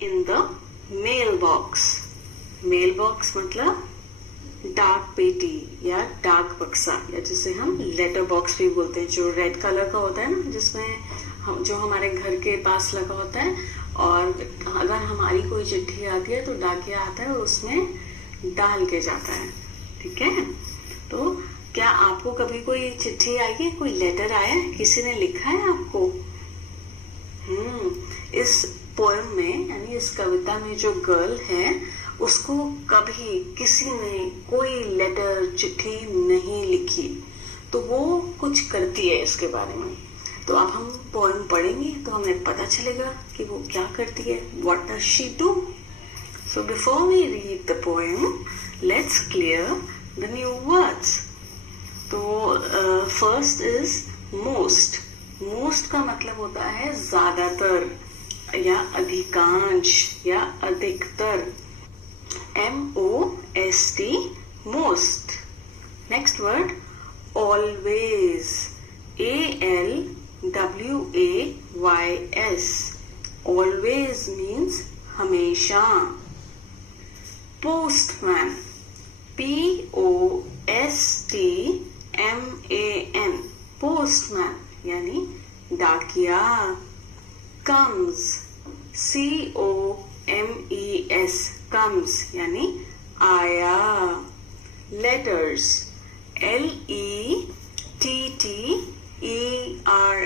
in the mailbox. Mailbox मतलब डाक पेटी या डाक बक्सा, या जिसे हम लेटर बॉक्स भी बोलते हैं, जो रेड कलर का होता है ना, जिसमें जो हमारे घर के पास लगा होता है, और अगर हमारी कोई चिट्ठी आती है तो डाकिया आता है और उसमें डाल के जाता है। ठीक है, तो क्या आपको कभी कोई चिट्ठी आई है, कोई लेटर आया है, किसी ने लिखा है आपको? इस पोएम में यानी इस कविता में जो गर्ल है उसको कभी किसी ने कोई लेटर चिट्ठी नहीं लिखी, तो वो कुछ करती है इसके बारे में। तो अब हम पोएम पढ़ेंगे तो हमें पता चलेगा कि वो क्या करती है। What does she do? So before we read the poem, let's clear the new words. तो first is most. Most का मतलब होता है ज्यादातर या अधिकांश या अधिकतर। most, most. Next word always, always. Always means हमेशा। postman, postman, postman यानी डाकिया। comes, comes, comes यानी आया। letters,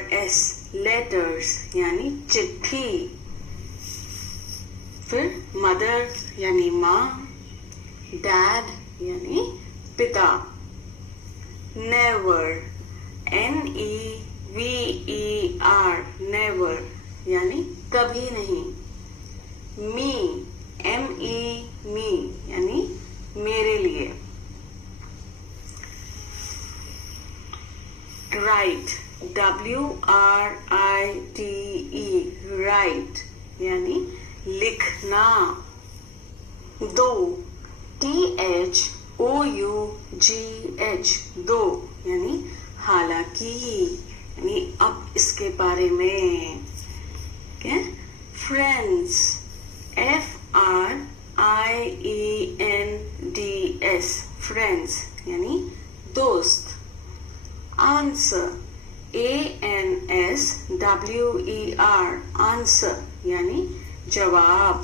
letters, letters यानी चिट्ठी। फिर मदर यानी माँ, डैड यानी पिता। नेवर, never, नेवर यानी कभी नहीं। मी, me यानी मेरे लिए। राइट, write यानी लिखना। दो, दो यानी हालांकि, यानी अब इसके बारे में। क्या? फ्रेंड्स, friends, फ्रेंड्स यानी दोस्त। आंसर, answer यानी जवाब।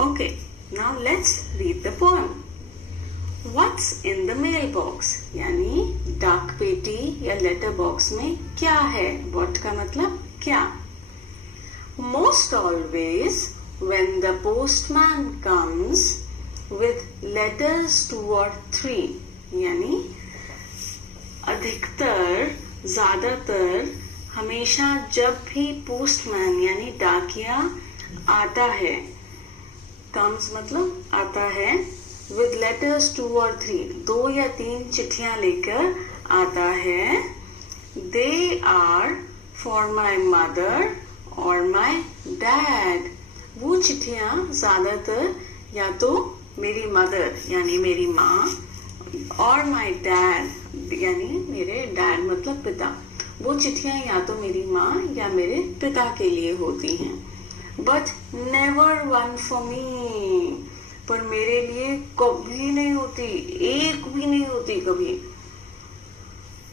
Okay, now let's read the poem. What's in the mailbox? यानी डाक पेटी या लेटर बॉक्स में क्या है? What का मतलब क्या? Most always when the postman comes with letters 2 or 3 यानी अधिकतर, ज्यादातर, हमेशा जब भी पोस्टमैन यानी डाकिया आता है, comes मतलब आता है, with letters 2 or 3 2 या 3 चिट्ठियां लेकर आता है। They are for my mother or my dad. वो चिट्ठियां ज्यादातर या तो मेरी मदर यानी मेरी माँ और my dad यानी मेरे डैड मतलब पिता, वो चिट्ठियां या तो मेरी माँ या मेरे पिता के लिए होती हैं। But never one for me, पर मेरे लिए कभी नहीं होती, एक भी नहीं होती कभी।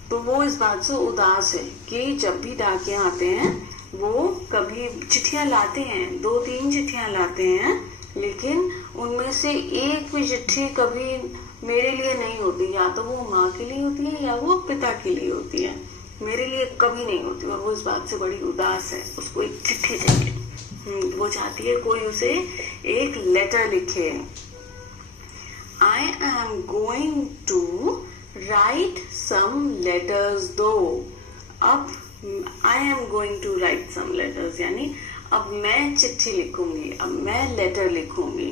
तो वो इस बात से उदास है कि जब भी डाकिया आते हैं वो कभी चिट्ठियां लाते हैं, 2-3 चिट्ठियां लाते हैं, लेकिन उनमें से एक भी चिट्ठी कभी मेरे लिए नहीं होती। या तो वो माँ के लिए होती है या वो पिता के लिए होती है, मेरे लिए कभी नहीं होती। और वो इस बात से बड़ी उदास है, उसको एक चिट्ठी चाहिए। वो चाहती है कोई उसे एक लेटर लिखे। I am going to write some letters though. अब I am going to write some letters यानी अब मैं चिट्ठी लिखूंगी, अब मैं लेटर लिखूंगी।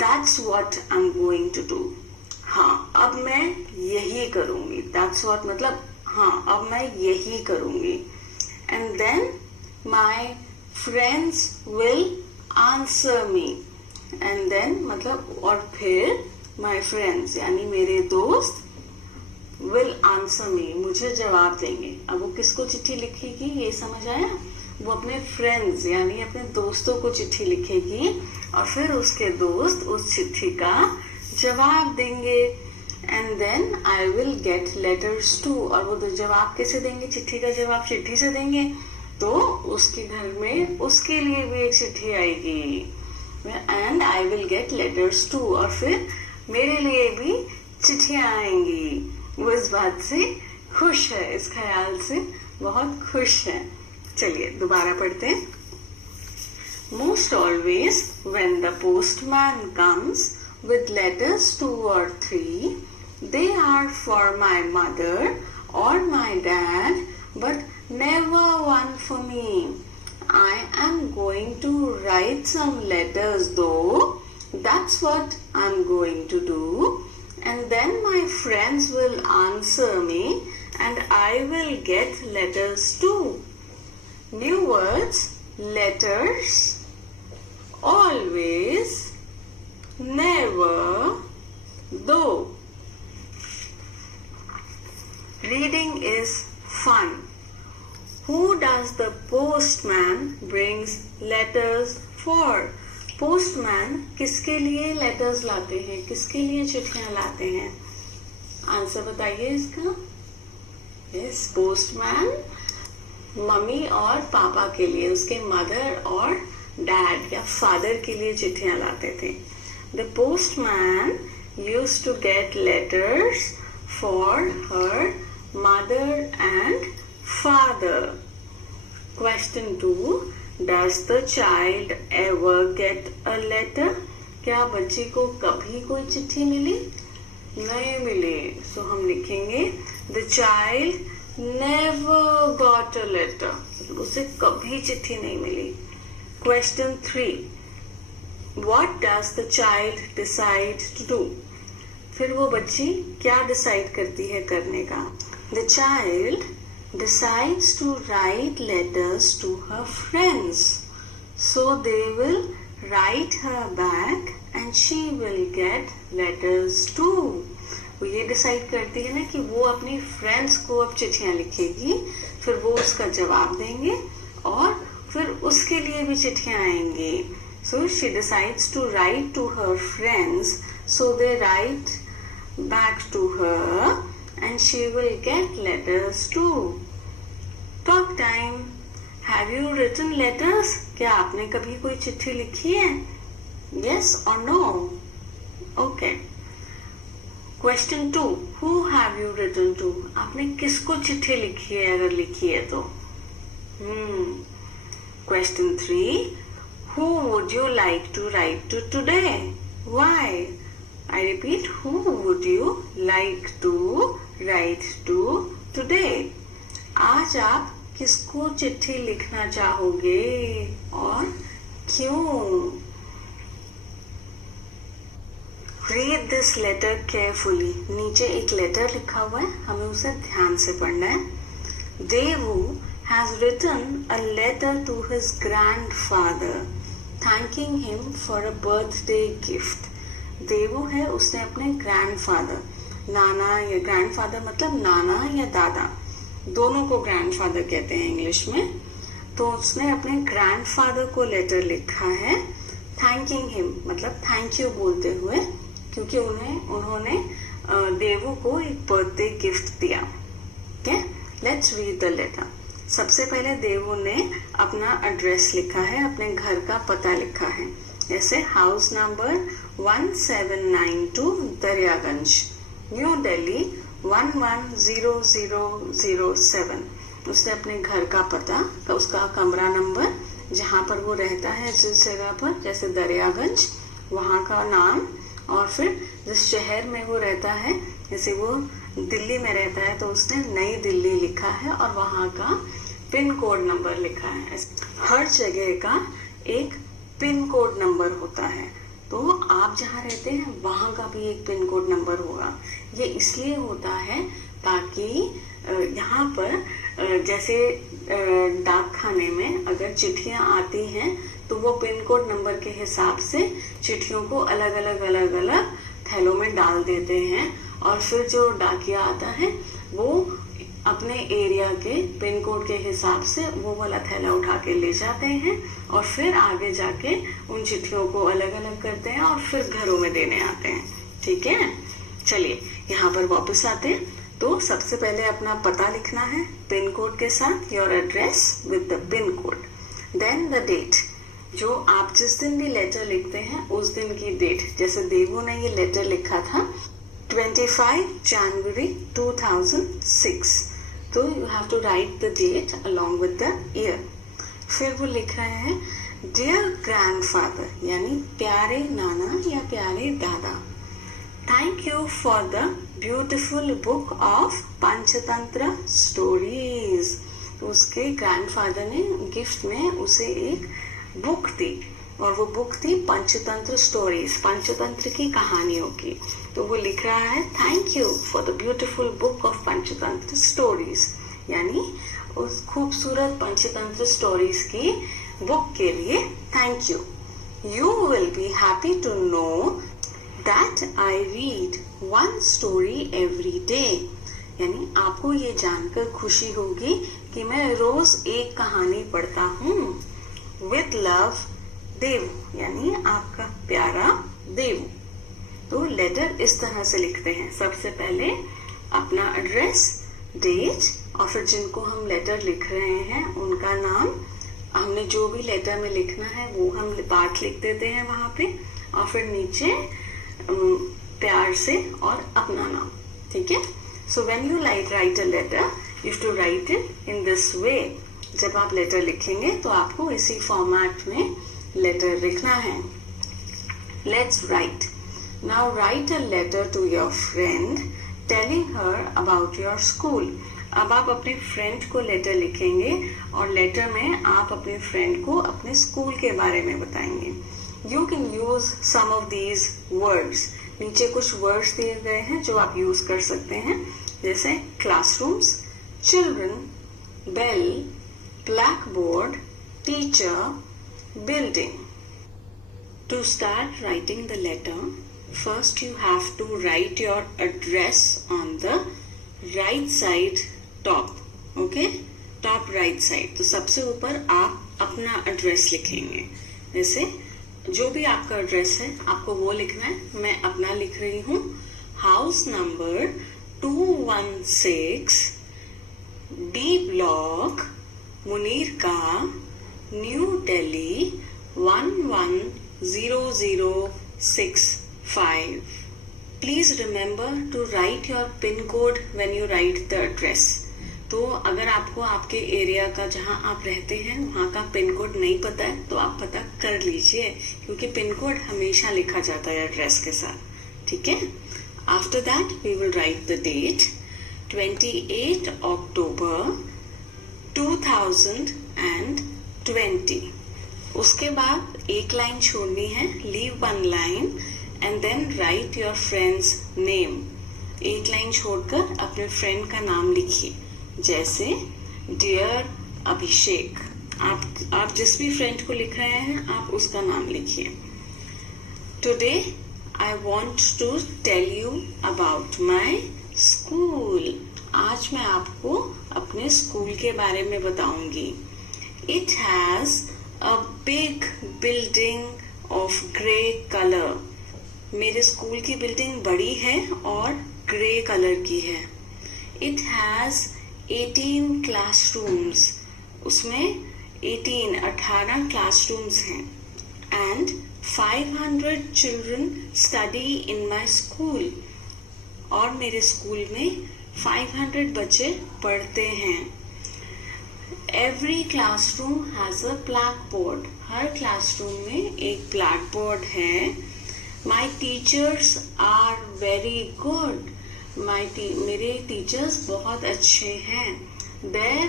That's what I'm going to do. हाँ, अब मैं यही करूंगी। That's what मतलब हाँ, अब मैं यही करूंगी। And then my friends will answer me. And then मतलब और फिर my friends यानी मेरे दोस्त will answer me, मुझे जवाब देंगे। अब वो किसको चिट्ठी लिखेगी ये समझ आया? वो अपने फ्रेंड्स यानी अपने दोस्तों को चिट्ठी लिखेगी और फिर उसके दोस्त उस चिट्ठी का जवाब देंगे। And then I will get letters too. और वो जवाब कैसे देंगे? चिट्ठी का जवाब चिट्ठी से देंगे, तो उसके घर में उसके लिए भी एक चिट्ठी आएगी। And I will get letters too. और फिर मेरे लिए भी चिट्ठियां आएंगी। वो इस बात से खुश है, इस ख्याल से बहुत खुश है। चलिए दोबारा पढ़ते हैं। Most always when the postman comes with letters 2 or 3, they are for my mother or my dad, but never one for me. I am going to write some letters though. That's what I'm going to do. And then my friends will answer me and I will get letters too. New words: letters, always, never, though. Reading is fun. Who does the postman brings letters for? Postman किसके लिए letters लाते हैं, किसके लिए चिट्ठियां लाते हैं? Answer बताइए इसका। Yes, postman mummy और पापा के लिए, उसके मदर और डैड या फादर के लिए चिट्ठियां लाते थे। The postman used to get letters for her mother and father. Question 2, Does the child ever get a letter? क्या बच्ची को कभी कोई चिट्ठी मिली? नहीं मिली। सो हम लिखेंगे The child never got a letter. उसे कभी चिट्ठी नहीं मिली। Question 3, What does the child decide to do? फिर वो बच्ची क्या डिसाइड करती है करने का? The child decides to write letters to her friends, so they will write her back and she will get letters too. वो ये डिसाइड करती है ना कि वो अपनी फ्रेंड्स को अब चिट्ठियां लिखेगी, फिर वो उसका जवाब देंगे और फिर उसके लिए भी चिट्ठियां आएंगी। So she decides to write to her friends, so they write back to her and she will get letters too. Talk time. Have you written letters? क्या आपने कभी कोई चिट्ठी लिखी है? Yes or no? Okay. Question 2, Who have you written to? आपने किसको चिट्ठी लिखी है अगर लिखी है तो? Question 3, Who would you like to write to today? Why? I repeat, who would you like to write to today? आज आप किसको चिट्ठी लिखना चाहोगे और क्यों? Read this letter carefully. नीचे एक लेटर लिखा हुआ है, हमें उसे ध्यान से पढ़ना है। देवू has written a letter to his grandfather, thanking him for a birthday gift. देवू है, उसने अपने ग्रैंडफादर, नाना या ग्रैंडफादर मतलब नाना या दादा, दोनों को ग्रैंडफादर कहते हैं इंग्लिश में। तो उसने अपने ग्रैंडफादर को लेटर लिखा है, थैंकिंग हिम मतलब थैंक यू बोलते हुए, क्योंकि उन्होंने देवू को एक बर्थडे गिफ्ट दिया। Okay, let's read the letter. सबसे पहले देवू ने अपना एड्रेस लिखा है, अपने घर का पता लिखा है, जैसे house number 1792 Daryaganj, new Delhi 110007। उसने अपने घर का पता, उसका कमरा नंबर, जहाँ पर वो रहता है जिस जगह पर, जैसे दरियागंज, वहाँ का नाम, और फिर जिस शहर में वो रहता है, जैसे वो दिल्ली में रहता है तो उसने नई दिल्ली लिखा है और वहाँ का पिन कोड नंबर लिखा है। हर जगह का एक पिन कोड नंबर होता है, तो आप जहाँ रहते हैं वहाँ का भी एक पिन कोड नंबर होगा। ये इसलिए होता है ताकि यहाँ पर जैसे डाक खाने में अगर चिट्ठियाँ आती हैं तो वो पिन कोड नंबर के हिसाब से चिट्ठियों को अलग अलग थैलों में डाल देते हैं, और फिर जो डाकिया आता है वो अपने एरिया के पिन कोड के हिसाब से वो वाला थैला उठा के ले जाते हैं और फिर आगे जाके उन चिट्ठियों को अलग अलग करते हैं और फिर घरों में देने आते हैं। ठीक है, चलिए यहाँ पर वापस आते हैं। तो सबसे पहले अपना पता लिखना है पिन कोड के साथ, your address with the pin code, then the date, जो आप जिस दिन भी लेटर लिखते हैं उस दिन की डेट। जैसे देवू ने ये लेटर लिखा था 25 जनवरी 2006, तो you have to write the date along with the year. फिर वो लिख रहे हैं डियर ग्रैंडफादर, यानी प्यारे नाना या प्यारे दादा, thank you for the beautiful book of Panchatantra stories. तो उसके ग्रैंडफादर ने गिफ्ट में उसे एक बुक दी और वो बुक थी पंचतंत्र स्टोरीज, पंचतंत्र की कहानियों की। तो वो लिख रहा है thank you for the beautiful book of Panchatantra stories, यानी उस खूबसूरत पंचतंत्र स्टोरीज की बुक के लिए thank you. You will be happy to know that I read one story every day, यानी आपको ये जानकर खुशी होगी कि मैं रोज एक कहानी पढ़ता हूँ। विथ लव देवू, यानी आपका प्यारा देवू। तो लेटर इस तरह से लिखते हैं, सबसे पहले अपना एड्रेस, डेट, और फिर जिनको हम लेटर लिख रहे हैं उनका नाम, हमने जो भी लेटर में लिखना है वो हम बात लिख देते हैं वहां पे, और फिर नीचे प्यार से और अपना नाम। ठीक है, so when you write a letter you have to write it in this way. जब आप लेटर लिखेंगे तो आपको इसी फॉर्मेट में लेटर लिखना है। Let's write. Now write a letter to your friend telling her about your school. अब आप अपने फ्रेंड को लेटर लिखेंगे और लेटर में आप अपने फ्रेंड को अपने स्कूल के बारे में बताएंगे। You can use some of these words. नीचे कुछ वर्ड्स दिए गए हैं जो आप यूज कर सकते हैं, जैसे classrooms, children, bell, blackboard, teacher, building. To start writing the letter, first you have to write your address on the right side top. Okay? Top right side. तो सबसे ऊपर आप अपना एड्रेस लिखेंगे। जैसे जो भी आपका एड्रेस है आपको वो लिखना है। मैं अपना लिख रही हूँ, house number 216 D block, Munir का, new Delhi 110065. Please remember to write your pin code when you write the address. तो अगर आपको आपके एरिया का जहां आप रहते हैं वहां का पिन कोड नहीं पता है तो आप पता कर लीजिए, क्योंकि पिन कोड हमेशा लिखा जाता है एड्रेस के साथ। ठीक है, after that we will write the date 28 October 2020। उसके बाद एक लाइन छोड़नी है, leave one line and then write your friend's name. एक लाइन छोड़कर अपने फ्रेंड का नाम लिखिए, जैसे डियर अभिषेक। आप जिस भी फ्रेंड को लिख रहे हैं आप उसका नाम लिखिए। Today I want to tell you about my school. आज मैं आपको अपने स्कूल के बारे में बताऊंगी। It has a big building of grey colour. मेरे स्कूल की बिल्डिंग बड़ी है और ग्रे कलर की है। It has 18 classrooms. उसमें 18 क्लासरूम्स हैं। And 500 children study in my school. और मेरे स्कूल में 500 बच्चे पढ़ते हैं। Every classroom has a black board. Her classroom में एक ब्लैक बोर्ड है। My teachers are very good. मेरे टीचर्स बहुत अच्छे हैं। There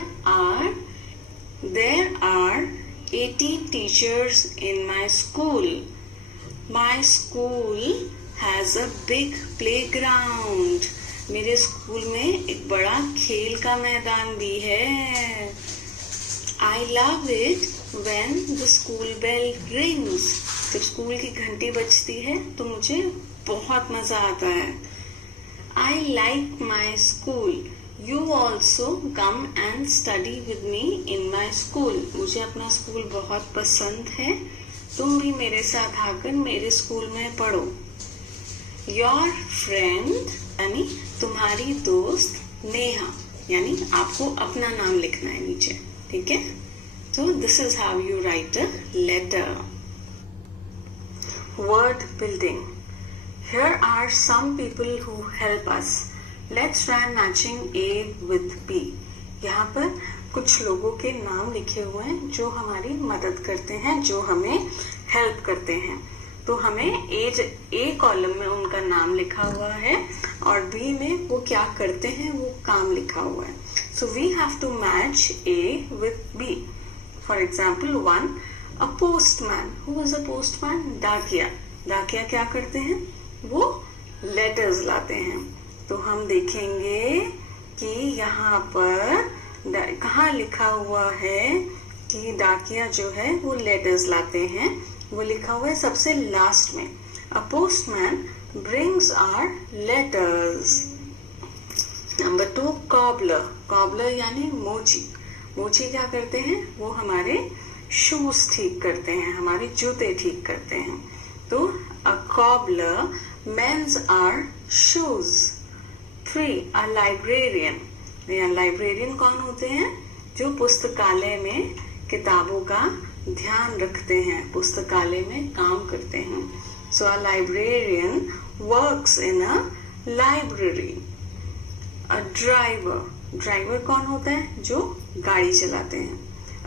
are 80 teachers in my school. My school has a big playground. मेरे स्कूल में एक बड़ा खेल का मैदान भी है। I love it when the school bell rings. जब स्कूल की घंटी बजती है तो मुझे बहुत मजा आता है। I like my school You also come and study with me in my school. मुझे अपना स्कूल बहुत पसंद है, तुम भी मेरे साथ आकर मेरे स्कूल में पढ़ो. Your friend यानी तुम्हारी दोस्त नेहा, यानी आपको अपना नाम लिखना है नीचे, ठीक है. So this is how you write a letter. Word building. Here are some people who help us. Let's try matching A with B. यहाँ पर कुछ लोगों के नाम लिखे हुए हैं जो हमारी मदद करते हैं, जो हमें हेल्प करते हैं. तो हमें ए कॉलम में उनका नाम लिखा हुआ है और बी में वो क्या करते हैं वो काम लिखा हुआ है. So we have to match A with B. For example, 1. A postman. Who is a postman? डाकिया. डाकिया क्या करते हैं? वो लेटर्स लाते हैं. तो हम देखेंगे कि यहाँ पर कहाँ लिखा हुआ है कि डाकिया जो है वो लेटर्स लाते हैं. वो लिखा हुआ है सबसे लास्ट में. A postman brings our letters. Number 2. Cobbler. Cobbler यानी मोची. मोची क्या करते हैं? वो हमारे शूज ठीक करते हैं, हमारे जूते ठीक करते हैं. तो a cobbler mends our shoes. 3. A librarian. Librarian कौन होते हैं? जो पुस्तकालय में किताबों का ध्यान रखते हैं, पुस्तकालय में काम करते हैं. So a librarian works in a library. A driver. Driver कौन होता है? जो गाड़ी चलाते हैं.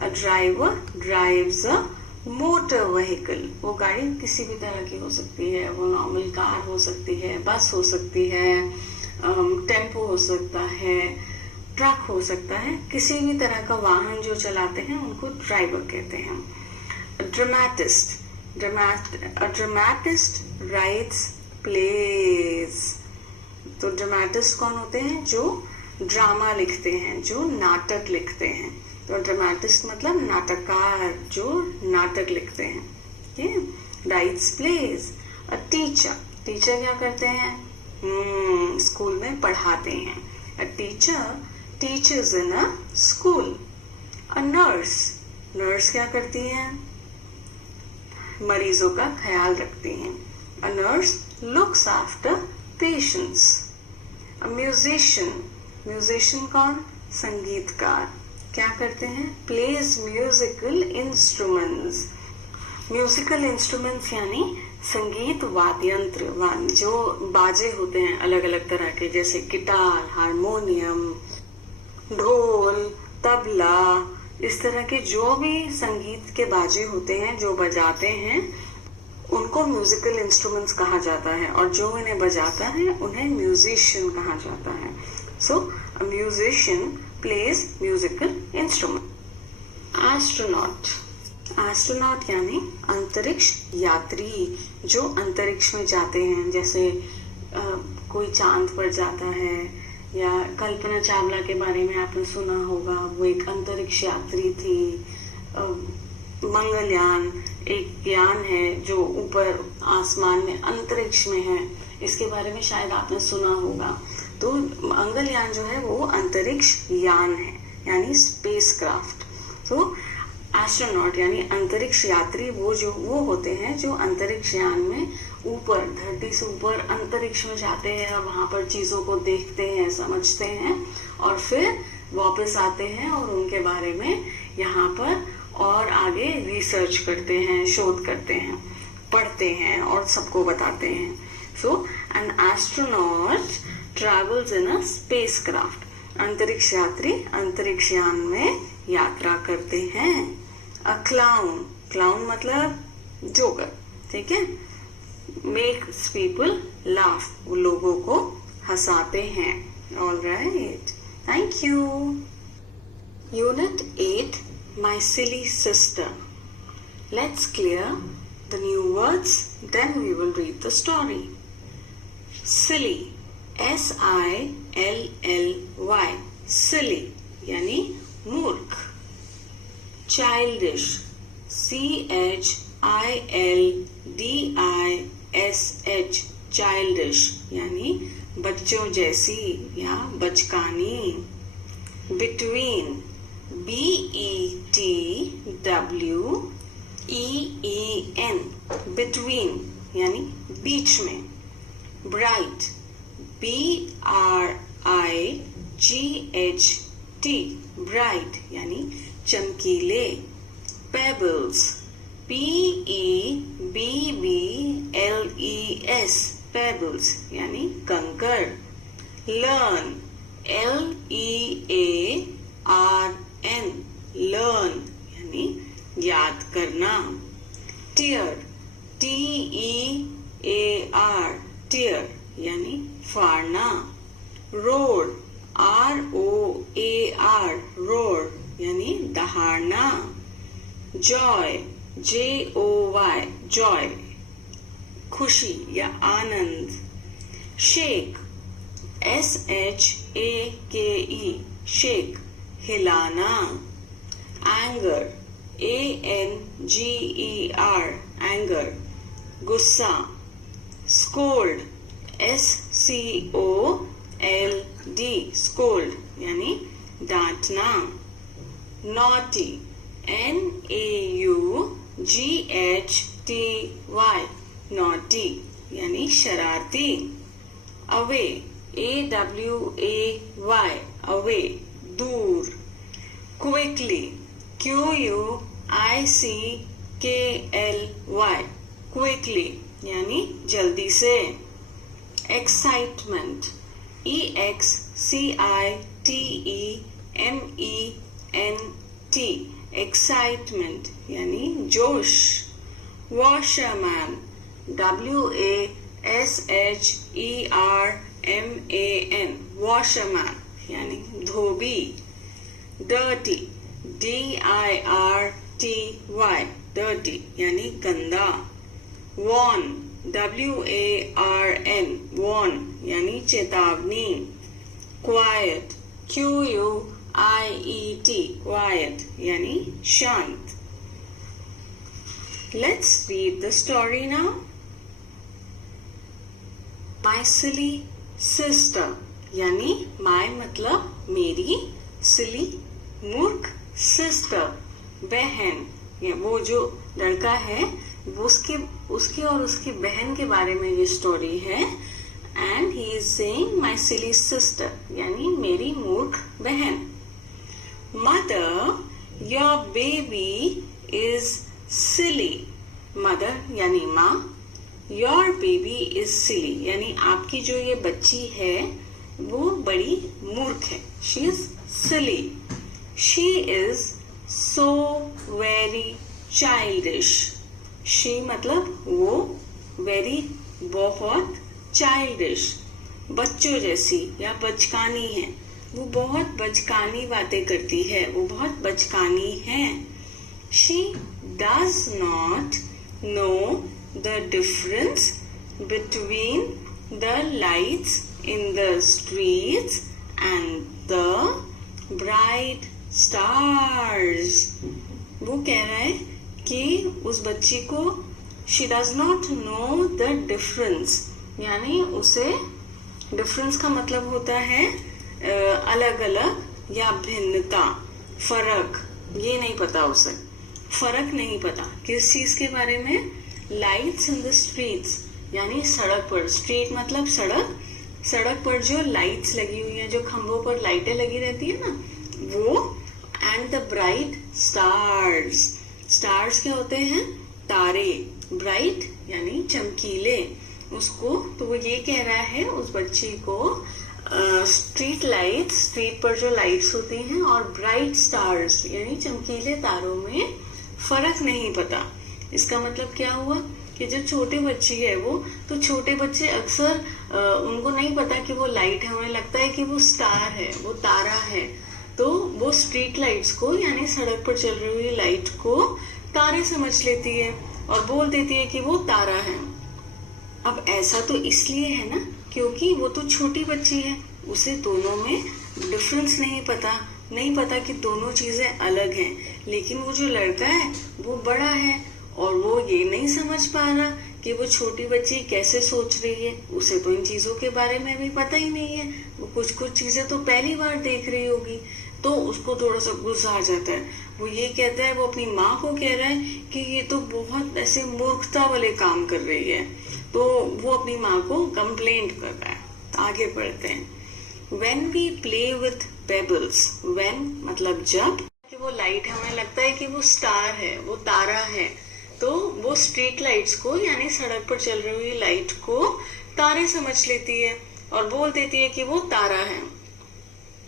A driver drives a motor vehicle. वो गाड़ी किसी भी तरह की हो सकती है. वो नॉर्मल कार हो सकती है, बस हो सकती है, टेम्पो हो सकता है, ट्रक हो सकता है. किसी भी तरह का वाहन जो चलाते हैं उनको ड्राइवर कहते हैं. ड्रामेटिस्ट. Dramatist writes plays. तो ड्रामेटिस्ट कौन होते हैं? जो ड्रामा लिखते हैं, जो नाटक लिखते हैं. तो ड्रामेटिस्ट मतलब नाटककार जो नाटक लिखते हैं. Writes plays. A teacher. Teacher क्या करते हैं? स्कूल में पढ़ाते हैं. A teacher teaches in a school. A nurse. Nurse क्या करती हैं? मरीजों का ख्याल रखती हैं. A nurse looks after patients. A musician. Musician कौन? संगीतकार. क्या करते हैं? Plays musical instruments. Musical instruments यानी संगीत वाद्यंत्र, जो बाजे होते हैं अलग अलग तरह के, जैसे गिटार, हारमोनियम, ढोल, तबला. इस तरह के जो भी संगीत के बाजे होते हैं जो बजाते हैं उनको म्यूजिकल इंस्ट्रूमेंट्स कहा जाता है, और जो इन्हें बजाता है उन्हें म्यूजिशियन कहा जाता है. So a musician plays musical instrument. Astronaut. Astronaut यानी अंतरिक्ष यात्री, जो अंतरिक्ष में जाते हैं. जैसे कोई चांद पर जाता है, या कल्पना चावला के बारे में आपने सुना होगा. वो एक अंतरिक्ष यात्री थी. मंगलयान एक यान है जो ऊपर आसमान में अंतरिक्ष में है. इसके बारे में शायद आपने सुना होगा. तो मंगलयान जो है वो अंतरिक्ष यान है, यानी स्पेस क्राफ्ट. तो एस्ट्रोनॉट यानी अंतरिक्ष यात्री वो होते हैं जो अंतरिक्ष यान में ऊपर, धरती से ऊपर अंतरिक्ष में जाते हैं और वहां पर चीजों को देखते हैं, समझते हैं और फिर वापस आते हैं और उनके बारे में यहाँ पर और आगे रिसर्च करते हैं, शोध करते हैं, पढ़ते हैं और सबको बताते हैं. So an astronaut travels in a spacecraft. अंतरिक्ष यात्री अंतरिक्ष यान में यात्रा करते हैं. A clown. क्लाउन मतलब जोकर, ठीक है. Makes people laugh. वो लोगों को हंसाते हैं. All right, thank you. Unit 8 My silly sister. Let's clear the new words, then we will read the story. Silly. S-I-L-L-Y. Silly यानी मूर्ख. Childish. C-H-I-L-D-I-S-H. Childish यानी बच्चों जैसी या बचकानी। between, BETWEEN, between यानी बीच में। bright, BRIGHT, bright यानी चमकीले। pebbles, PEBBLES, pebbles यानी कंकर। learn, LEARN, learn यानी याद करना। tear, TEAR, tear यानी फाड़ना। roar, ROAR, roar यानी दहाड़ना। joy, JOY, joy खुशी या आनंद। shake, SHAKE, shake हिलाना। anger, ANGER, anger गुस्सा। scold, SCOLD, scold यानी डांटना। naughty, NAUGHTY, naughty यानी शरारती। away, AWAY, away दूर। quickly, QUICKLY, quickly यानी जल्दी से। excitement, EXCITEMENT, excitement यानी जोश। washerman, WASHERMAN, washerman यानी धोबी। dirty, DIRTY, dirty यानी गंदा। warn, WARN, warn यानी चेतावनी। quiet, QUIET, quiet यानी शांत। Let's read the story now. My silly sister यानी my मतलब मेरी, silly मूर्ख, sister बहन। वो जो लड़का है वो उसके और उसकी बहन के बारे में ये स्टोरी है। And he is saying my silly sister यानी मेरी मूर्ख बहन। Mother, your baby is silly, mother यानी माँ, योर बेबी इज सिली यानी आपकी जो ये बच्ची है वो बड़ी मूर्ख है। She is silly. She is so very childish, she मतलब वो, वेरी बहुत, चाइल्डिश बच्चों जैसी या बचकानी है, वो बहुत बचकानी बातें करती है, वो बहुत बचकानी है। She does not know the difference between the lights in the streets and the bright stars. वो कह रहा है कि उस बच्ची को she does not know the difference यानी उसे डिफरेंस का मतलब होता है अलग अलग या भिन्नता, फर्क, ये नहीं पता उसे, फर्क नहीं पता किस चीज के बारे में। लाइट्स इन द स्ट्रीट्स यानी सड़क पर, स्ट्रीट मतलब सड़क, सड़क पर जो लाइट्स लगी हुई है, जो खंभों पर लाइटें लगी रहती है ना वो। And the bright stars, stars क्या होते हैं, तारे, ब्राइट यानी चमकीले। उसको तो वो ये कह रहा है उस बच्ची को स्ट्रीट लाइट्स, स्ट्रीट पर जो लाइट्स होती हैं, और ब्राइट स्टार्स यानी चमकीले तारों में फर्क नहीं पता। इसका मतलब क्या हुआ कि जो छोटे बच्ची है वो, तो छोटे बच्चे अक्सर उनको नहीं पता कि वो लाइट है, उन्हें लगता है कि वो स्टार है, वो तारा है। तो वो स्ट्रीट लाइट्स को यानी सड़क पर चल रही हुई लाइट को तारे समझ लेती है और बोल देती है कि वो तारा है। अब ऐसा तो इसलिए है ना क्योंकि वो तो छोटी बच्ची है, उसे दोनों में डिफरेंस नहीं पता कि दोनों चीजें अलग हैं। लेकिन वो जो लड़का है वो बड़ा है और वो ये नहीं समझ पा रहा कि वो छोटी बच्ची कैसे सोच रही है, उसे तो इन चीजों के बारे में भी पता ही नहीं है, वो कुछ कुछ चीजें तो पहली बार देख रही होगी। तो उसको थोड़ा सा गुस्सा आ जाता है। वो ये कहता है, वो अपनी माँ को कह रहा है कि ये तो बहुत ऐसे मूर्खता वाले काम कर रही है। तो वो अपनी माँ को कंप्लेंट कर रहा है। आगे बढ़ते हैं। When we play with pebbles, when मतलब जब, कि वो लाइट हमें लगता है कि वो स्टार है, वो तारा है, तो वो स्ट्रीट लाइट्स को यानी सड़क पर चल रही हुई लाइट को तारे समझ लेती है और बोल देती है कि वो तारा है।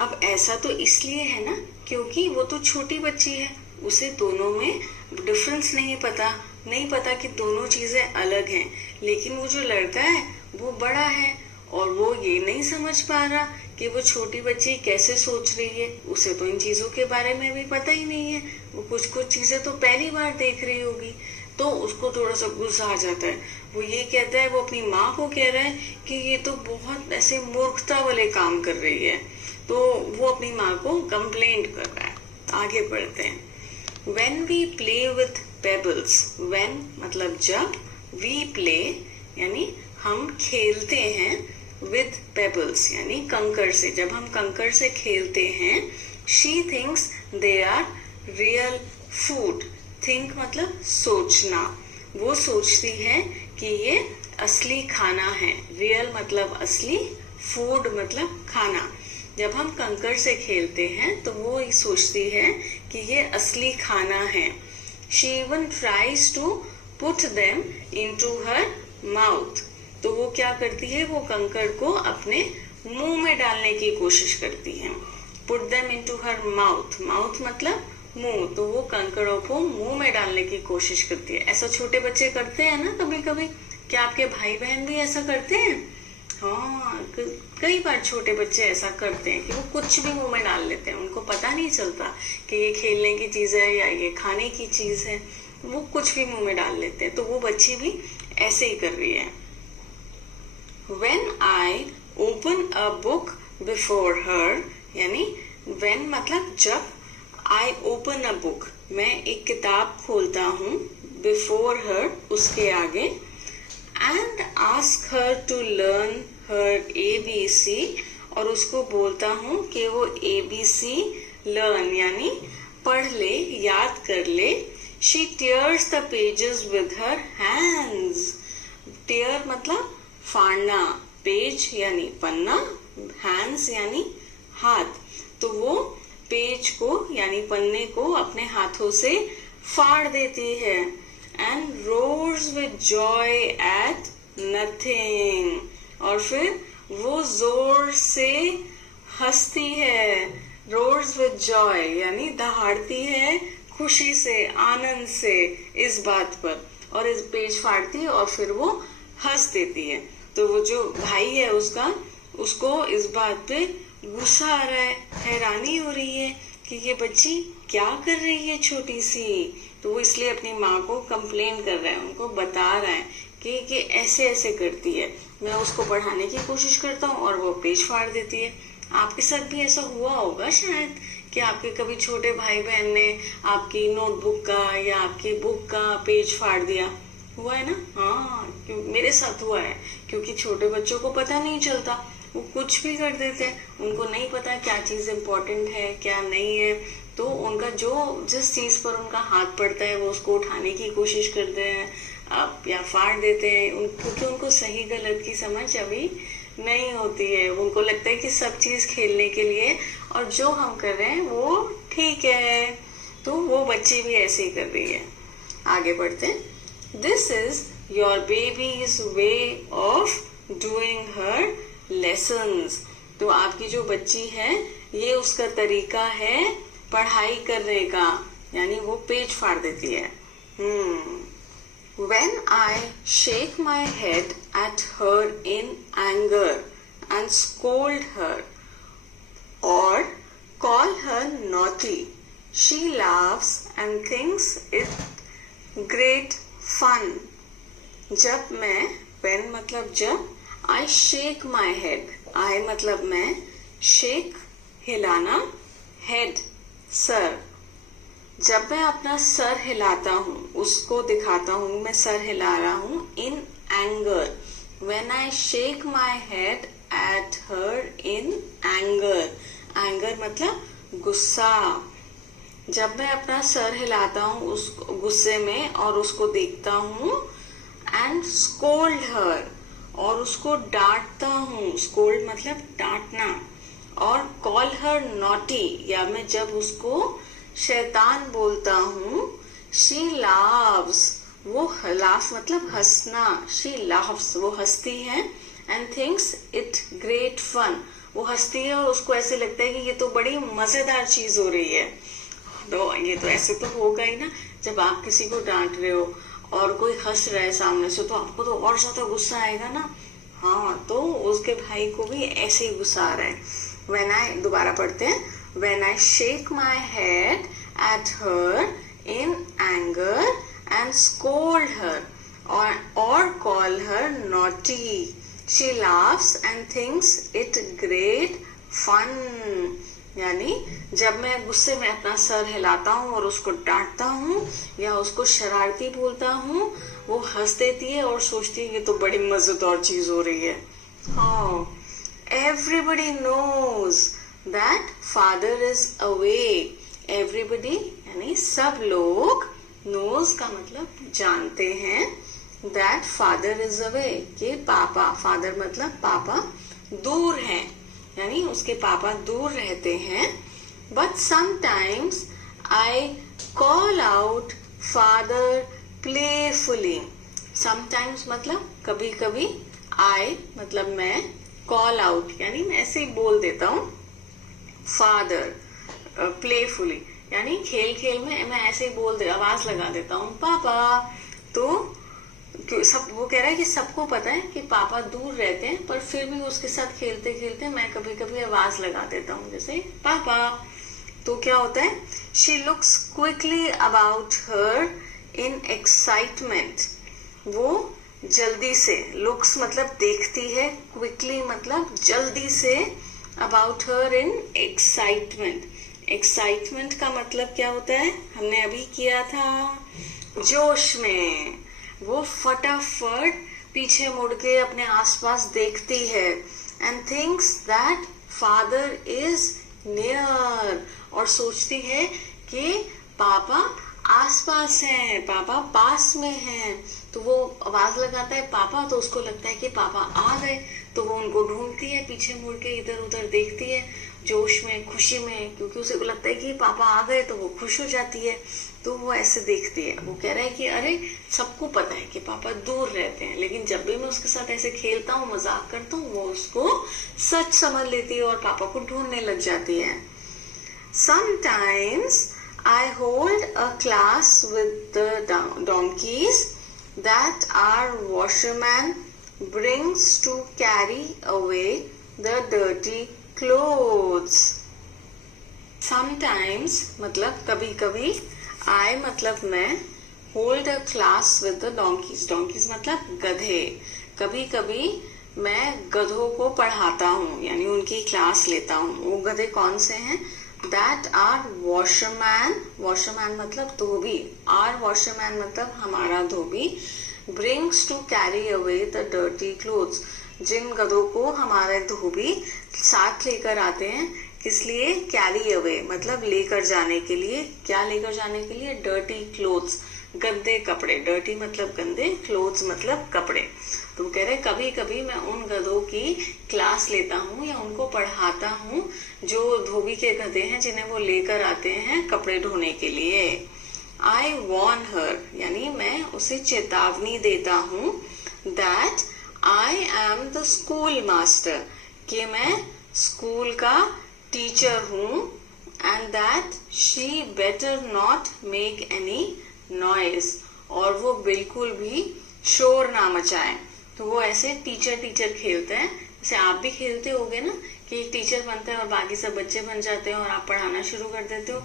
अब ऐसा तो इसलिए है ना क्योंकि वो तो छोटी बच्ची है, उसे दोनों में डिफरेंस नहीं पता कि दोनों चीजें अलग हैं। लेकिन वो जो लड़का है वो बड़ा है और वो ये नहीं समझ पा रहा कि वो छोटी बच्ची कैसे सोच रही है, उसे तो इन चीजों के बारे में भी पता ही नहीं है, वो कुछ कुछ चीजें तो पहली बार देख रही होगी। तो उसको थोड़ा सा गुस्सा आ जाता है। वो ये कहता है, वो अपनी माँ को कह रहा है कि ये तो बहुत ऐसे मूर्खता वाले काम कर रही है। तो वो अपनी माँ को कंप्लेंट कर रहा है। आगे बढ़ते हैं। When we play with pebbles, when मतलब जब, we play यानी हम खेलते हैं, with pebbles यानी कंकर से, जब हम कंकर से खेलते हैं, she thinks they are real food, think मतलब सोचना, वो सोचती है कि ये असली खाना है, real मतलब असली, food मतलब खाना। जब हम कंकर से खेलते हैं तो वो ये सोचती है कि ये असली खाना है। She even tries to put them into her mouth, तो वो क्या करती है, वो कंकर को अपने मुंह में डालने की कोशिश करती है। Put them into her mouth, mouth मतलब मुंह, तो वो कंकड़ों को मुंह में डालने की कोशिश करती है। ऐसा छोटे बच्चे करते हैं ना कभी कभी। क्या आपके भाई बहन भी ऐसा करते हैं? हाँ, कई बार छोटे बच्चे ऐसा करते हैं कि वो कुछ भी मुंह में डाल लेते हैं, उनको पता नहीं चलता कि ये खेलने की चीज है या ये खाने की चीज है, वो कुछ भी मुंह में डाल लेते हैं। तो वो बच्ची भी ऐसे ही कर रही है। When I open a book before her, यानी when मतलब जब, I open a book मैं एक किताब खोलता हूँ, before her उसके आगे, and ask her to learn her ABC और उसको बोलता हूँ कि वो ABC learn यानी पढ़ ले, याद कर ले। She tears the pages with her hands, tear मतलब फाड़ना, पेज यानी पन्ना, hands यानी हाथ, तो वो पेज को यानी पन्ने को अपने हाथों से फाड़ देती है। And roars with joy at nothing, और फिर वो जोर से हंसती है। roars with joy यानी दहाड़ती है खुशी से, आनंद से इस बात पर, और इस पेज फाड़ती है और फिर वो हंस देती है। तो वो जो भाई है उसका, उसको इस बात पे गुस्सा आ रहा है, हैरानी हो रही है कि ये बच्ची क्या कर रही है छोटी सी। तो वो इसलिए अपनी माँ को कंप्लेन कर रहा है, उनको बता रहा है कि ऐसे ऐसे करती है, मैं उसको पढ़ाने की कोशिश करता हूँ और वो पेज फाड़ देती है। आपके साथ भी ऐसा हुआ होगा शायद कि आपके कभी छोटे भाई बहन ने आपकी नोटबुक का या आपकी बुक का पेज फाड़ दिया, हुआ है ना? हाँ, मेरे साथ हुआ है, क्योंकि छोटे बच्चों को पता नहीं चलता, वो कुछ भी कर देते हैं, उनको नहीं पता क्या चीज इम्पोर्टेंट है क्या नहीं है। तो उनका जिस चीज पर उनका हाथ पड़ता है वो उसको उठाने की कोशिश करते हैं या फाड़ देते हैं, क्योंकि उनको सही गलत की समझ अभी नहीं होती है। उनको लगता है कि सब चीज खेलने के लिए और जो हम कर रहे हैं वो ठीक है। तो वो बच्ची भी ऐसे ही कर रही है। आगे बढ़ते हैं। This is your babies way of doing her lessons, तो आपकी जो बच्ची है ये उसका तरीका है पढ़ाई करने का, यानी वो पेज फाड़ देती है। When I shake my head at her in anger and scold her or call her naughty, she laughs and thinks it great fun. जब मैं, when मतलब जब, I shake my head, I मतलब मैं, shake हिलाना, head सर, जब मैं अपना सर हिलाता हूँ, उसको दिखाता हूँ मैं सर हिला रहा हूँ in anger. When I shake my head at her in anger. Anger मतलब गुस्सा. जब मैं अपना सर हिलाता हूँ उस गुस्से में और उसको देखता हूँ, एंड स्कोल्ड हर, और उसको डांटता हूँ. स्कोल्ड मतलब डांटना. और कॉल हर नॉटी, या मैं जब उसको शैतान बोलता हूँ, शी लाव्स, वो लाफ मतलब हंसना. शी लाफ्स, वो हंसती है. And thinks it great fun, वो हंसती है और उसको ऐसे लगता है कि ये तो बड़ी मजेदार चीज हो रही है. तो ये तो ऐसे तो होगा ही ना, जब आप किसी को डांट रहे हो और कोई हंस रहा है सामने से, तो आपको तो और ज्यादा गुस्सा आएगा ना. हाँ, तो उसके भाई को भी ऐसे ही गुस्सा आ रहा है. व्हेन आई, दोबारा पढ़ते हैं. When I shake my head at her in anger and scold her or call her naughty, she laughs and thinks it great fun. यानी जब मैं गुस्से में अपना सर हिलाता हूँ और उसको डांटता हूँ या उसको शरारती बोलता हूँ, वो हंस देती है और सोचती है ये तो बड़ी मजेदार चीज हो रही है. हाँ, everybody knows that father is away. everybody यानी सब लोग, knows का मतलब जानते हैं, that father is away, कि पापा, father मतलब पापा दूर हैं, यानी उसके पापा दूर रहते हैं. But sometimes I call out father playfully. Sometimes मतलब कभी कभी, I मतलब मैं, call out यानी मैं ऐसे ही बोल देता हूँ father playfully, यानी खेल खेल में मैं ऐसे ही बोल दे, आवाज लगा देता हूँ पापा. तो सब, वो कह रहा है कि सबको पता है कि पापा दूर रहते हैं, पर फिर भी उसके साथ खेलते खेलते मैं कभी कभी आवाज लगा देता हूँ जैसे पापा. तो क्या होता है, she looks quickly about her in excitement. वो जल्दी से, लुक्स मतलब देखती है, क्विकली मतलब जल्दी से, about her in excitement. Excitement का मतलब क्या होता है, हमने अभी किया था, जोश में. वो फटाफट पीछे मुड़ के अपने आसपास देखती है. And thinks that father is near, और सोचती है कि पापा आसपास हैं, पापा पास में हैं. तो वो आवाज लगाता है पापा, तो उसको लगता है कि पापा आ गए. तो वो उनको ढूंढती है, पीछे मुड़ के इधर उधर देखती है, जोश में, खुशी में, क्योंकि उसे लगता है कि पापा आ गए, तो वो खुश हो जाती है. तो वो ऐसे देखती है. वो कह रहा है कि अरे सबको पता है कि पापा दूर रहते हैं, लेकिन जब भी मैं उसके साथ ऐसे खेलता हूँ, मजाक करता हूँ, वो उसको सच समझ लेती है और पापा को ढूंढने लग जाती है. Sometimes I hold a class with the donkeys that our washerman brings to carry away the dirty clothes. Sometimes मतलब कभी कभी, I मतलब मैं, hold a class with the donkeys. donkeys मतलब गधे. कभी कभी मैं गधों को पढ़ाता हूँ, यानी उनकी क्लास लेता हूँ. वो गधे कौन से हैं, that our washerman, washerman मतलब धोबी, our washerman मतलब हमारा धोबी, brings to carry away the dirty clothes. जिन गधों को हमारे धोबी साथ लेकर आते हैं, किस लिए, कैरी अवे मतलब लेकर जाने के लिए. क्या लेकर जाने के लिए, डर्टी क्लोथ्स, गंदे कपड़े. डर्टी मतलब गंदे, क्लोथ्स मतलब कपड़े. तो कह रहे कभी कभी मैं उन गधों की क्लास लेता हूँ या उनको पढ़ाता हूँ जो धोबी के गधे हैं, जिन्हें वो लेकर आते हैं कपड़े धोने के लिए. आई वॉर्न हर यानी मैं उसे चेतावनी देता हूँ, that I am the school master, कि मैं स्कूल का टीचर हूँ, and that she better not make any noise, और वो बिल्कुल भी शोर ना मचाए. तो वो ऐसे टीचर टीचर खेलते हैं, जैसे आप भी खेलते होगे ना, कि एक टीचर बनता है और बाकी सब बच्चे बन जाते हैं और आप पढ़ाना शुरू कर देते हो.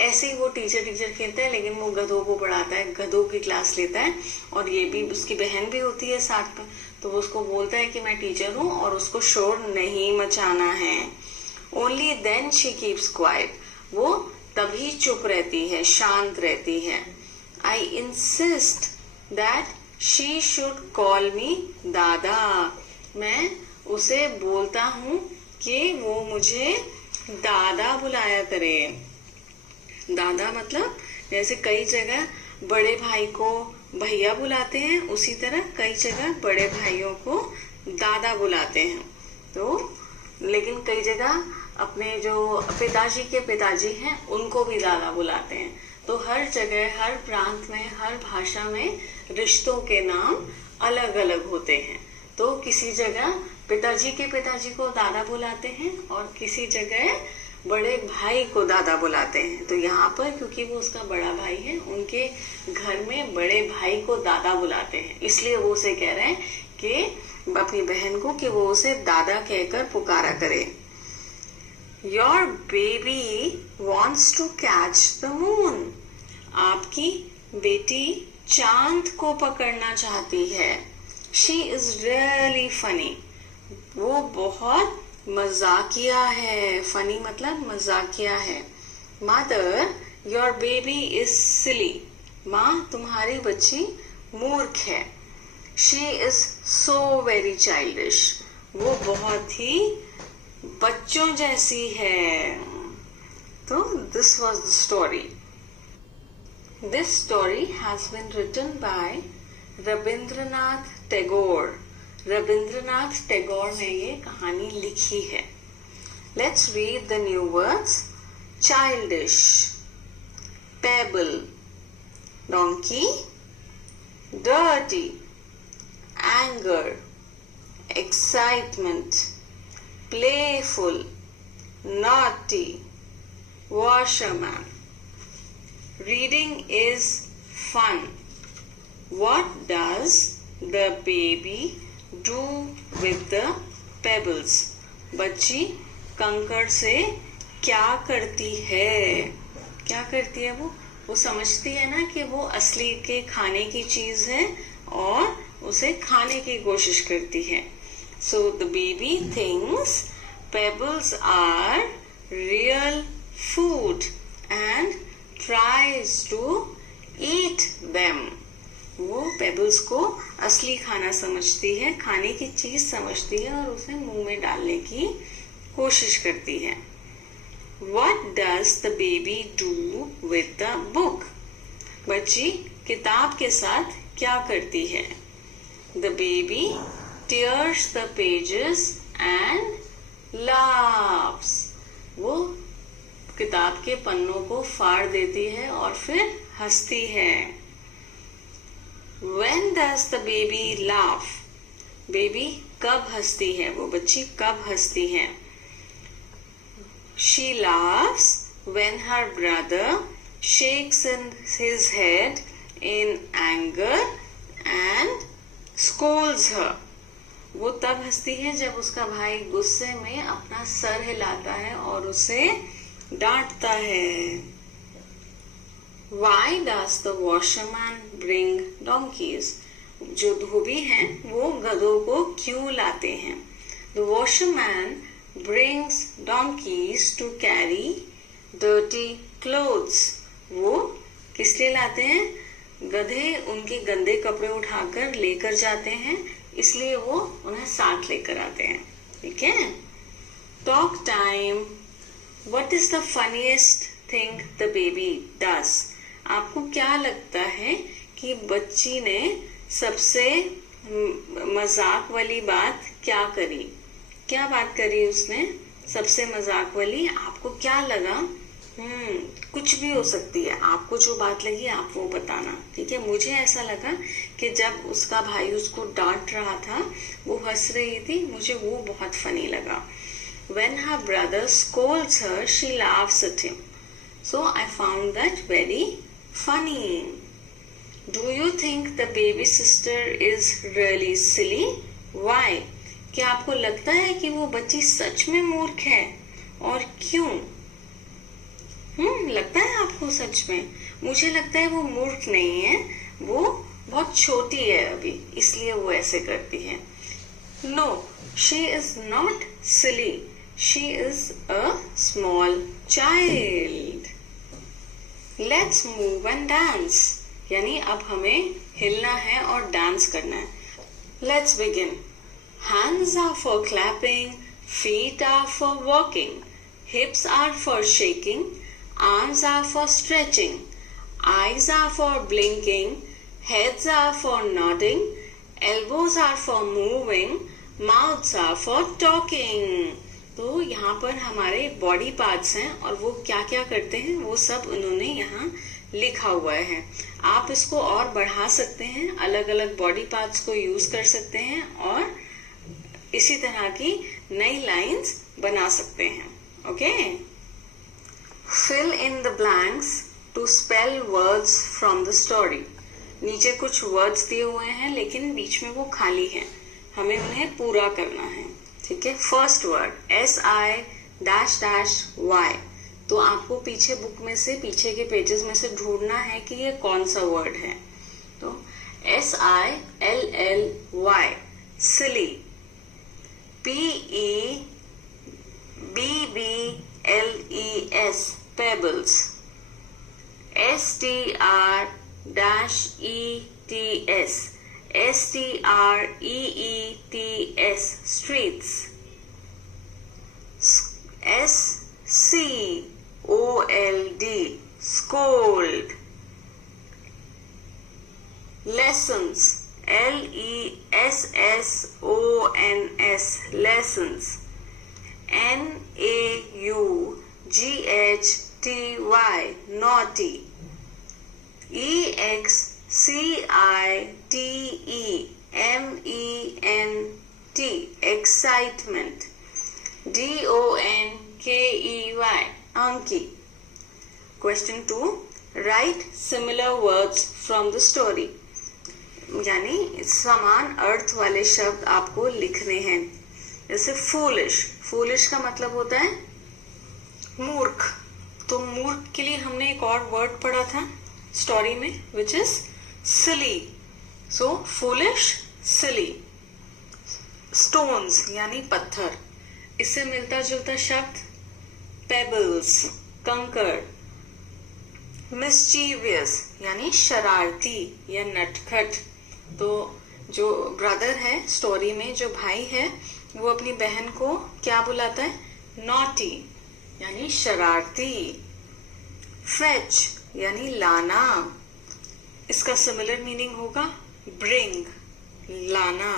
ऐसे ही वो टीचर टीचर खेलता है, लेकिन वो गधों को पढ़ाता है, गधों की क्लास लेता है. और ये भी उसकी बहन भी होती है साथ में, तो वो उसको बोलता है कि मैं टीचर हूँ और उसको शोर नहीं मचाना है. Only then she keeps quiet, वो तभी चुप रहती है, शांत रहती है। I insist that she should call me दादा। मैं उसे बोलता हूँ कि वो मुझे दादा बुलाया करे। दादा मतलब जैसे कई जगह बड़े भाई को भैया बुलाते हैं, उसी तरह कई जगह बड़े भाइयों को दादा बुलाते हैं। तो लेकिन कई जगह अपने जो पिताजी के पिताजी हैं उनको भी दादा बुलाते हैं। तो हर जगह, हर प्रांत में, हर भाषा में रिश्तों के नाम अलग अलग होते हैं। तो किसी जगह पिताजी के पिताजी को दादा बुलाते हैं और किसी जगह बड़े भाई को दादा बुलाते हैं। तो यहाँ पर क्योंकि वो उसका बड़ा भाई है, उनके घर में बड़े भाई को दादा बुलाते हैं, इसलिए वो उसे कह रहे हैं कि अपनी बहन को कि वो उसे दादा कहकर पुकारा करे। Your baby wants to catch the moon। आपकी बेटी चांद को पकड़ना चाहती है। She is really funny। वो बहुत मजाकिया है। फनी मतलब मजाकिया है। Mother, your baby is silly। माँ, तुम्हारी बच्ची मूर्ख है। She is so very childish। वो बहुत ही बच्चों जैसी है। तो this was the story. This story has been written by Rabindranath Tagore। Rabindranath Tagore ने ये कहानी लिखी है। Let's read the new words. Childish, pebble, donkey, dirty, anger, excitement, playful, naughty, washerman. Reading is fun. What does the baby do with the pebbles? बच्ची कंकड़ से क्या करती है? क्या करती है वो समझती है ना कि वो असली के खाने की चीज है और उसे खाने की कोशिश करती है। So the baby thinks pebbles are real food and tries to eat them। वो पेबल्स को असली खाना समझती है, खाने की चीज समझती है और उसे मुंह में डालने की कोशिश करती है। What does the baby do with the book? बच्ची किताब के साथ क्या करती है? The baby tears the pages and laughs। वो किताब के पन्नों को फाड़ देती है और फिर हंसती है। When does the baby laugh? Baby कब हंसती है? वो बच्ची कब हंसती है? She laughs when her brother shakes his head in anger and scolds her। वो तब हंसती है जब उसका भाई गुस्से में अपना सर हिलाता है और उसे डांटता है। Why does the washerman bring donkeys? जो धोबी हैं वो गधों को क्यों लाते हैं? The washerman brings donkeys to carry dirty clothes। वो किस लिए लाते हैं? गधे उनके गंदे कपड़े उठाकर लेकर जाते हैं, इसलिए वो उन्हें साथ लेकर आते हैं। ठीक है? Talk time. What is the funniest thing the baby does? आपको क्या लगता है कि बच्ची ने सबसे मजाक वाली बात क्या करी? क्या बात करी उसने सबसे मजाक वाली? आपको क्या लगा? कुछ भी हो सकती है। आपको जो बात लगी आप वो बताना। ठीक है? मुझे ऐसा लगा कि जब उसका भाई उसको डांट रहा था, वो हंस रही थी, मुझे वो बहुत फनी लगा। When her brother scolds her, she laughs at him. So I found that very funny. Do you think the baby sister is really silly? Why? क्या आपको लगता है कि वो बच्ची सच में मूर्ख है? और क्यों? लगता है आपको सच में? मुझे लगता है वो मूर्ख नहीं है, वो बहुत छोटी है अभी, इसलिए वो ऐसे करती है। No, she is not silly. She is a small child. Let's move and dance, यानी अब हमें हिलना है और डांस करना है. Let's begin. Hands are for clapping, feet are for walking, hips are for shaking, arms are for stretching, eyes are for blinking, heads are for nodding, elbows are for moving, mouths are for talking. तो यहाँ पर हमारे body parts हैं और वो क्या क्या करते हैं वो सब उन्होंने यहाँ लिखा हुआ है. आप इसको और बढ़ा सकते हैं, अलग अलग बॉडी पार्ट्स को यूज कर सकते हैं और इसी तरह की नई लाइंस बना सकते हैं. Okay. Fill in the blanks to spell words from the story. नीचे कुछ वर्ड्स दिए हुए हैं लेकिन बीच में वो खाली है, हमें उन्हें पूरा करना है. ठीक है. First word SI-Y. तो आपको पीछे बुक में से, पीछे के पेजेस में से ढूंढना है कि ये कौन सा वर्ड है. तो SILLY silly. PEBBLES pebbles. STR-ETS STREETS streets. SCOLD scold. Lessons. LESSONS lessons. NAUGHTY naughty. EXCITEMENT excitement. DONKEY donkey. Question 2. Write similar words from the story. यानी समान अर्थ वाले शब्द आपको लिखने हैं. जैसे फूलिश. फूलिश का मतलब होता है मूर्ख. तो मूर्ख के लिए हमने एक और वर्ड पढ़ा था स्टोरी में, which is silly. So foolish, silly. Stones यानी पत्थर. इससे मिलता जुलता शब्द पेबल्स, कंकर. मिस्चीवियस यानी शरारती या नटखट. तो जो ब्रदर है स्टोरी में, जो भाई है, वो अपनी बहन को क्या बुलाता है? नॉटी यानी शरारती. फेच यानी लाना. इसका सिमिलर मीनिंग होगा ब्रिंग, लाना.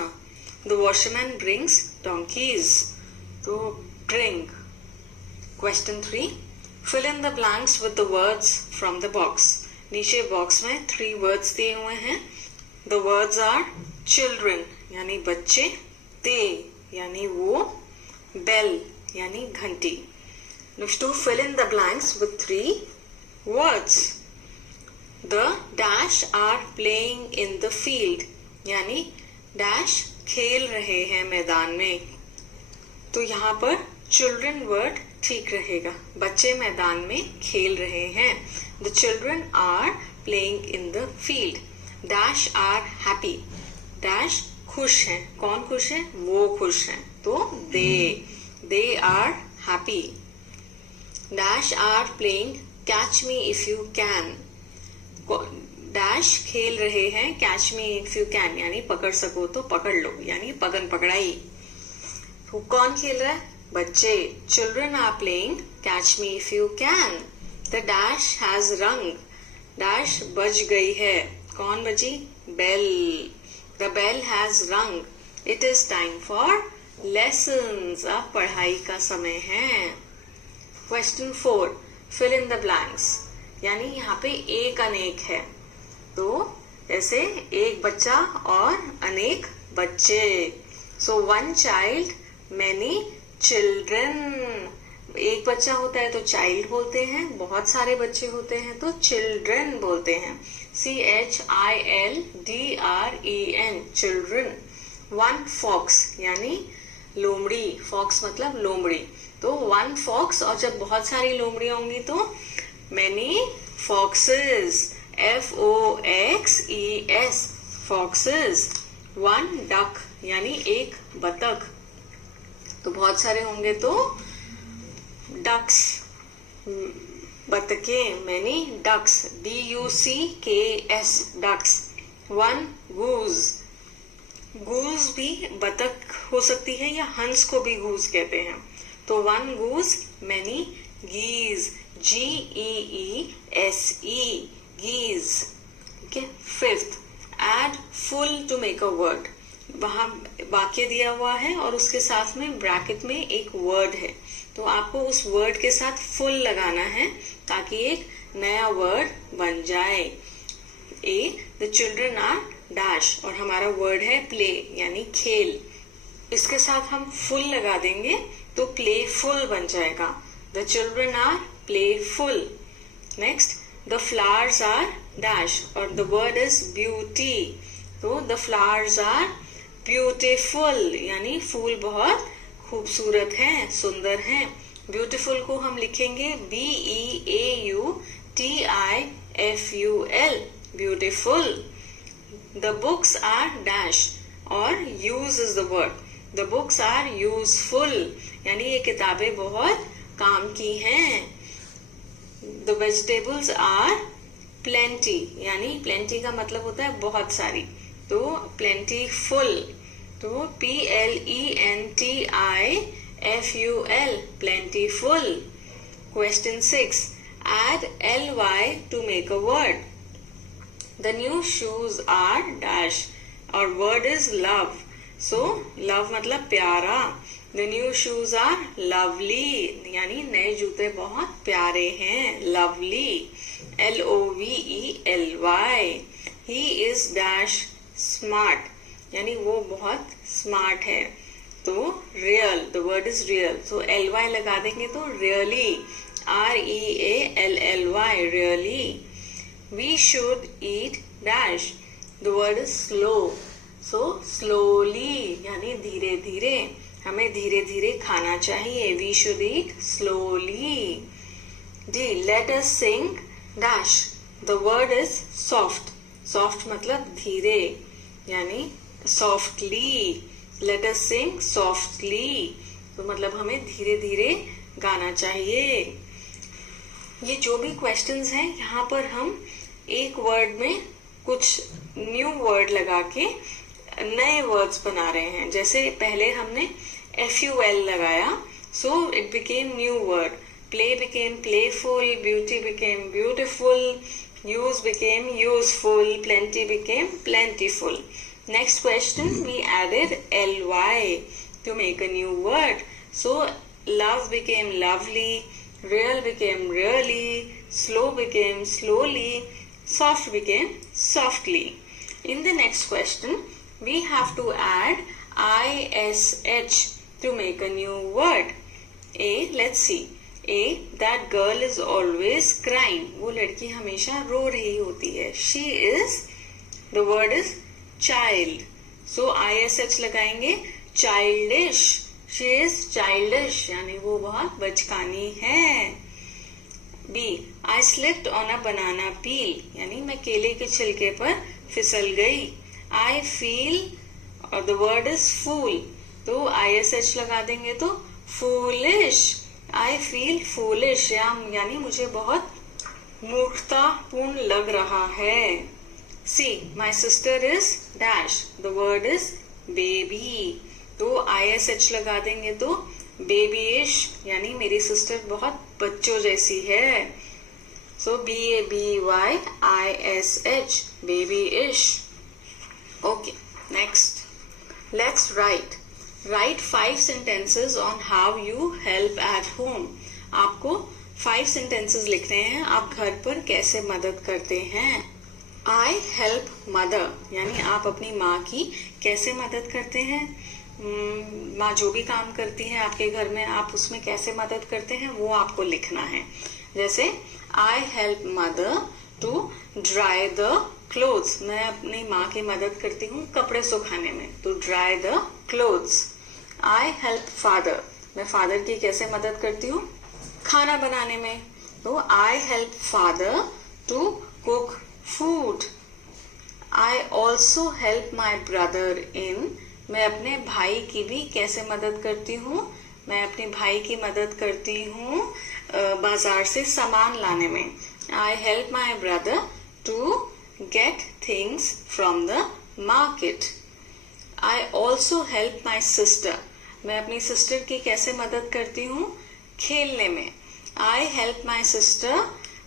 The washman brings donkeys. तो bring. Question 3. Fill in the blanks with the words from the box. नीचे बॉक्स में 3 वर्ड्स दिए हुए हैं. द वर्ड्स आर चिल्ड्रन यानी बच्चे, दे यानी वो, बेल यानी घंटी. Next to fill in the blanks with 3 words. The dash are playing in the field यानी dash खेल रहे हैं मैदान में. तो यहाँ पर children word ठीक रहेगा. बच्चे मैदान में खेल रहे हैं. The children are playing in the field. Dash are happy. Dash खुश हैं. कौन खुश है? वो खुश हैं. तो they are happy. Dash are playing catch me if you can. Dash खेल रहे हैं catch me if you can यानी पकड़ सको तो पकड़ लो, यानी पकड़ पकड़ाई. तो कौन खेल रहा है? बच्चे. Children are playing catch me if you can. The dash has rung. Dash बज गई है. कौन बजी? Bell. The bell has rung. It is time for lessons. अब पढ़ाई का समय है. Question 4. Fill in the blanks. यानी यहाँ पे एक अनेक है. तो ऐसे एक बच्चा और अनेक बच्चे. So one child, many children. एक बच्चा होता है तो child बोलते हैं, बहुत सारे बच्चे होते हैं तो children बोलते हैं. CHILDREN children. One fox यानी लोमड़ी. fox मतलब लोमड़ी. तो one fox, और जब बहुत सारी लोमड़ियां होंगी तो many foxes. FOXES foxes. One duck यानी एक बतख. तो बहुत सारे होंगे तो ducks. बतखें, many ducks, ducks, ducks. One goose. गूज भी बतख हो सकती है या हंस को भी गूज कहते हैं. तो one goose, many geese, GEESE, geese. ठीक है. Fifth, add full to make a word. वहां वाक्य दिया हुआ है और उसके साथ में ब्रैकेट में एक वर्ड है, तो आपको उस वर्ड के साथ फुल लगाना है ताकि एक नया वर्ड बन जाए. ए, द चिल्ड्रन आर डैश और हमारा वर्ड है प्ले यानी खेल. इसके साथ हम फुल लगा देंगे तो प्लेफुल बन जाएगा. The children are playful. Next, the flowers are dash और द वर्ड इज ब्यूटी. तो द फ्लावर्स आर ब्यूटीफुल यानी फूल बहुत खूबसूरत हैं, सुंदर हैं. ब्यूटीफुल को हम लिखेंगे BEAUTIFUL, beautiful. The books are dash और use is the word. The books are useful यानी ये किताबें बहुत काम की हैं. The vegetables are plenty यानी plenty का मतलब होता है बहुत सारी, तो plentiful. तो PLENTIFUL, plentiful. Question 6. Add LY to make a word. The new shoes are dash और word is love. So love मतलब प्यारा. The new shoes are lovely यानी नए जूते बहुत प्यारे हैं. Lovely, LOVELY. He is dash smart यानी वो बहुत smart है. तो real, the word is real. So LY लगा देंगे तो really, REALLY, really. We should eat dash. The word is slow. So slowly यानी धीरे धीरे. हमें धीरे धीरे खाना चाहिए. We should eat slowly. D, let us sing dash. The word is soft. Soft मतलब धीरे यानी softly. Let us sing softly. तो मतलब हमें धीरे धीरे गाना चाहिए. ये जो भी क्वेश्चंस हैं यहाँ पर हम एक वर्ड में कुछ न्यू वर्ड लगा के नए वर्ड्स बना रहे हैं. जैसे पहले हमने FUL लगाया, so it became new word. Play became playful, beauty became beautiful, use became useful, plenty became plentiful. Next question, we added LY to make a new word. So love became lovely, real became really, slow became slowly, soft became softly. In the next question, we have to add ISH to make a new word. A, let's see. A, that girl is always crying. वो लड़की हमेशा रो रही होती है. She is, the word is child. So ISH लगाएंगे. Childish. She is childish यानी वो बहुत बचकानी है. B, I slipped on a banana peel यानी मैं केले के छिलके पर फिसल गई. I feel और the word is fool. तो ISH लगा देंगे तो foolish. I feel foolish यानी मुझे बहुत मूर्खतापूर्ण लग रहा है. C, my sister is dash. The word is baby. तो ISH लगा देंगे तो babyish यानी मेरी सिस्टर बहुत बच्चों जैसी है. So BABYISH, babyish. Okay, next. Let's write. Write 5 sentences on how you help at home. आपको 5 sentences लिखने हैं. आप घर पर कैसे मदद करते हैं. I help mother यानी आप अपनी माँ की कैसे मदद करते हैं. माँ जो भी काम करती है आपके घर में, आप उसमें कैसे मदद करते हैं वो आपको लिखना है. जैसे I help mother to dry the clothes. मैं अपनी माँ की मदद करती हूँ कपड़े सुखाने में, तो dry the clothes. I help father. मैं फादर की कैसे मदद करती हूँ खाना बनाने में, तो I help father to cook food. I also help my brother in. मैं अपने भाई की भी कैसे मदद करती हूँ. मैं अपने भाई की मदद करती हूँ बाजार से सामान लाने में. I help my brother to get things from the market. I also help my sister. मैं अपनी सिस्टर की कैसे मदद करती हूँ? खेलने में. I help my sister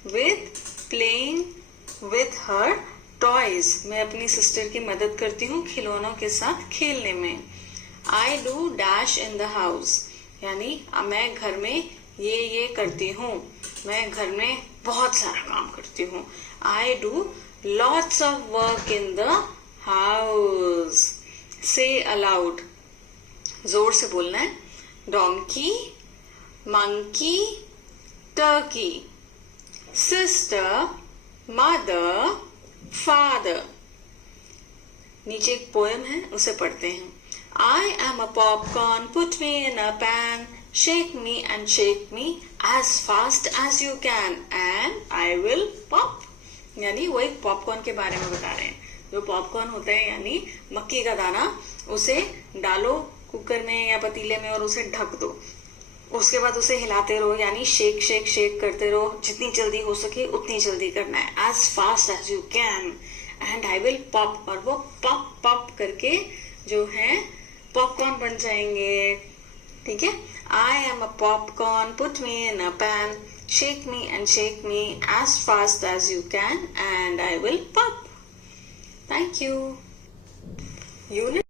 with playing with her toys. मैं अपनी सिस्टर की मदद करती हूँ खिलौनों के साथ खेलने में. I do dash in the house. यानी मैं घर में ये करती हूँ. मैं घर में बहुत सारा काम करती हूँ. I do lots of work in the house. Say aloud. जोर से बोलना है. Donkey, monkey, turkey, sister, mother, father. नीचे एक पोएम है, उसे पढ़ते हैं. I am a popcorn, put me in a pan, shake me and shake me as fast as you can and I will pop. यानी वो एक पॉपकॉर्न के बारे में बता रहे हैं. जो पॉपकॉर्न होता है यानी मक्की का दाना, उसे डालो कुकर में या पतीले में और उसे ढक दो. उसके बाद उसे हिलाते रहो, यानी शेक शेक शेक करते रहो. जितनी जल्दी हो सके उतनी जल्दी करना है. as fast as you can and I will pop. और वो पॉप पॉप करके जो है पॉपकॉर्न बन जाएंगे. ठीक है. I am a popcorn, put me in a pan, shake me and shake me as fast as you can and I will pop. Thank you. Unit